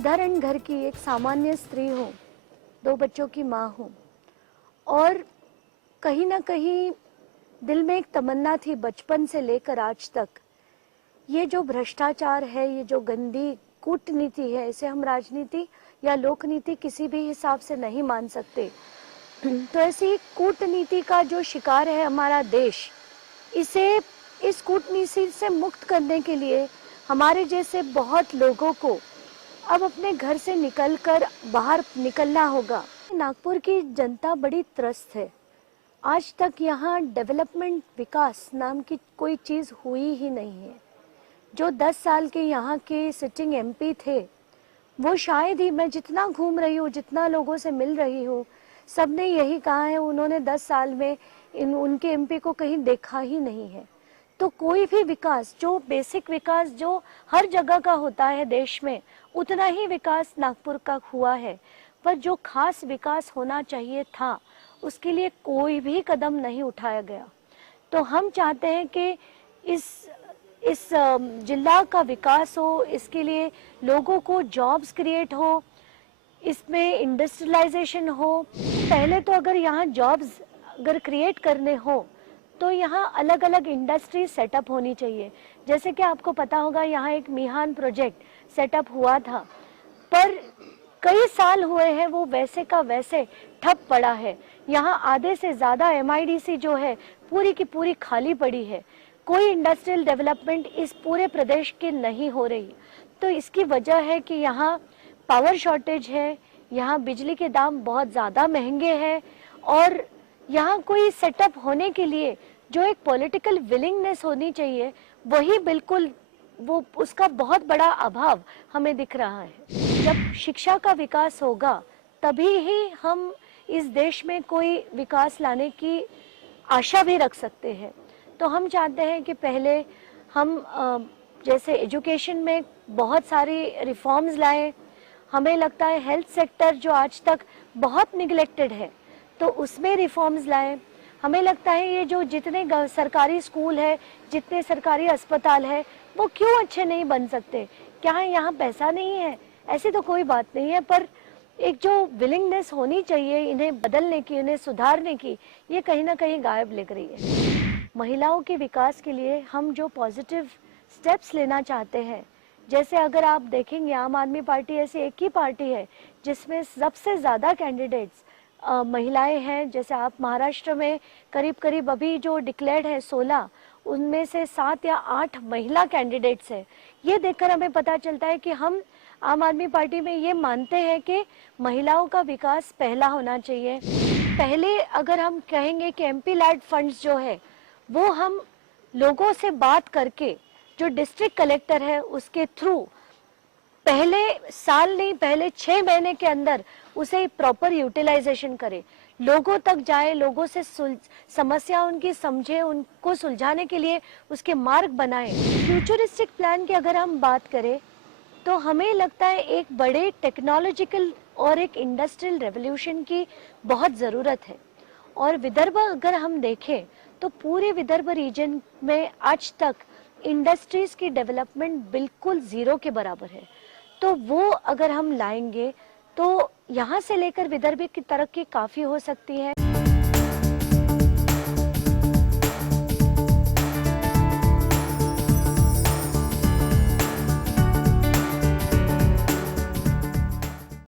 साधारण घर की एक सामान्य स्त्री हूँ, 2 बच्चों की माँ हूँ और कहीं ना कहीं दिल में एक तमन्ना थी बचपन से लेकर आज तक। ये जो भ्रष्टाचार है, ये जो गंदी कूटनीति है, इसे हम राजनीति या लोकनीति किसी भी हिसाब से नहीं मान सकते। तो ऐसी कूटनीति का जो शिकार है हमारा देश, इस कूटनीति से मुक्त करने के लिए हमारे जैसे बहुत लोगों को अब अपने घर से निकलकर बाहर निकलना होगा। नागपुर की जनता बड़ी त्रस्त है। आज तक यहाँ डेवलपमेंट, विकास नाम की कोई चीज़ हुई ही नहीं है। जो 10 साल के यहाँ के सिटिंग एमपी थे, वो शायद ही, मैं जितना घूम रही हूँ, जितना लोगों से मिल रही हूँ, सबने यही कहा है, उन्होंने 10 साल में उनके एमपी को कहीं देखा ही नहीं है। तो कोई भी विकास, जो बेसिक विकास जो हर जगह का होता है देश में, उतना ही विकास नागपुर का हुआ है। पर जो खास विकास होना चाहिए था, उसके लिए कोई भी कदम नहीं उठाया गया। तो हम चाहते हैं कि इस जिला का विकास हो, इसके लिए लोगों को जॉब्स क्रिएट हो, इसमें इंडस्ट्रियलाइजेशन हो। पहले तो अगर यहाँ जॉब्स अगर क्रिएट करने हो तो यहाँ अलग अलग इंडस्ट्री सेटअप होनी चाहिए। जैसे कि आपको पता होगा, यहाँ एक मिहान प्रोजेक्ट सेटअप हुआ था, पर कई साल हुए हैं वो वैसे का वैसे ठप पड़ा है। यहाँ आधे से ज़्यादा एमआईडीसी जो है पूरी की पूरी खाली पड़ी है। कोई इंडस्ट्रियल डेवलपमेंट इस पूरे प्रदेश के नहीं हो रही। तो इसकी वजह है कि यहाँ पावर शॉर्टेज है, यहाँ बिजली के दाम बहुत ज़्यादा महंगे हैं और यहाँ कोई सेटअप होने के लिए जो एक पॉलिटिकल विलिंगनेस होनी चाहिए, वही बिल्कुल वो उसका बहुत बड़ा अभाव हमें दिख रहा है। जब शिक्षा का विकास होगा तभी ही हम इस देश में कोई विकास लाने की आशा भी रख सकते हैं। तो हम चाहते हैं कि पहले हम जैसे एजुकेशन में बहुत सारी रिफॉर्म्स लाएं। हमें लगता है हेल्थ सेक्टर जो आज तक बहुत निगलेक्टेड है, तो उसमें रिफॉर्म्स लाएं। हमें लगता है ये जो जितने सरकारी स्कूल है, जितने सरकारी अस्पताल है, वो क्यों अच्छे नहीं बन सकते? क्या यहाँ पैसा नहीं है? ऐसी तो कोई बात नहीं है, पर एक जो विलिंगनेस होनी चाहिए इन्हें बदलने की, इन्हें सुधारने की, ये कहीं ना कहीं गायब लग रही है। महिलाओं के विकास के लिए हम जो पॉजिटिव स्टेप्स लेना चाहते हैं, जैसे अगर आप देखेंगे, आम आदमी पार्टी ऐसी एक ही पार्टी है जिसमें सबसे ज़्यादा कैंडिडेट्स महिलाएं हैं। जैसे आप महाराष्ट्र में करीब अभी जो डिक्लेयर्ड है 16, उनमें से 7 या 8 महिला कैंडिडेट्स हैं। ये देखकर हमें पता चलता है कि हम आम आदमी पार्टी में ये मानते हैं कि महिलाओं का विकास पहला होना चाहिए। पहले अगर हम कहेंगे कि एमपी लैड फंड्स जो है वो हम लोगों से बात करके, जो डिस्ट्रिक्ट कलेक्टर है उसके थ्रू, पहले साल नहीं, पहले 6 महीने के अंदर उसे प्रॉपर यूटिलाइजेशन करे, लोगों तक जाए, लोगों से समस्या उनकी समझे, उनको सुलझाने के लिए उसके मार्ग बनाए। फ्यूचरिस्टिक प्लान की अगर हम बात करें तो हमें लगता है एक बड़े टेक्नोलॉजिकल और एक इंडस्ट्रियल रेवोल्यूशन की बहुत ज़रूरत है। और विदर्भ अगर हम देखें तो पूरे विदर्भ रीजन में आज तक इंडस्ट्रीज की डेवलपमेंट बिल्कुल ज़ीरो के बराबर है। तो वो अगर हम लाएंगे तो यहाँ से लेकर विदर्भ की तरक्की काफ़ी हो सकती है।